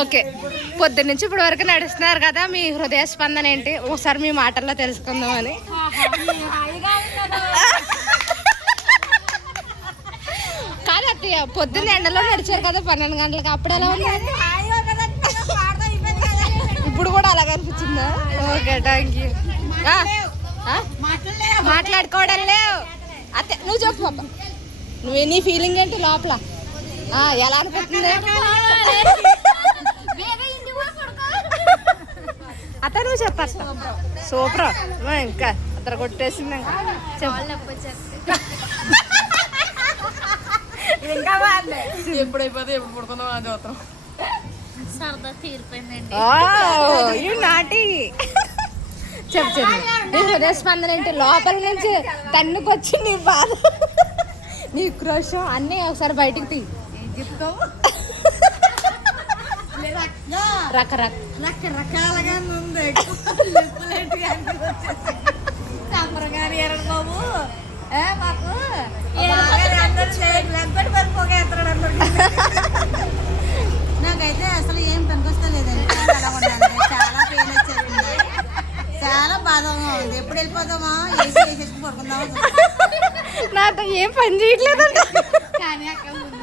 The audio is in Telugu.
ఓకే, పొద్దున్న నుంచి ఇప్పుడు వరకు నడుస్తున్నారు కదా, మీ హృదయ స్పందన ఏంటి ఒకసారి మీ మాటల్లో తెలుసుకుందామని. కాదు అత్తయ్య, పొద్దున్న ఎండలో నడిచారు కదా 12 గంటలకు, అప్పుడు ఎలా ఉంది? ఇప్పుడు కూడా అలాగే అనిపించిందా? Okay, thank you. మాట్లాడుకోవడం లేవు అత్త, నువ్వు చెప్పు పాప, నువ్వు నీ ఫీలింగ్ ఏంటి లోపల, ఎలా అనిపిస్తుంది అత్త? నువ్వు చెప్పస్తా. సూపర్, ఇంకా అతను కొట్టేసింది. ఇంకా ఎప్పుడైపోతే ఎప్పుడు పడుకుందాం అని చూస్తాం. సరదా తీరిపోయిందండి. నాటి చెప్పు, నీ హృదయ స్పందన ఏంటి లోపల నుంచి తన్నుకొచ్చి నీ బాధ, నీ క్రోషం అన్నీ ఒకసారి బయటికి తీ. రకరకాలుగా ఉంది. సంబరగాని ఎరడు బాబు మాకు నాకైతే అసలు ఏం పనికొస్తా లేదండి. చాలా పెయిన్ వచ్చేసింది, చాలా బాధగా ఉంది. ఎప్పుడు వెళ్ళిపోతామా వేసేసి పడుకుందామా, నాతో ఏం పని చేయట్లేదంట. కానీ అక్కడ ముందు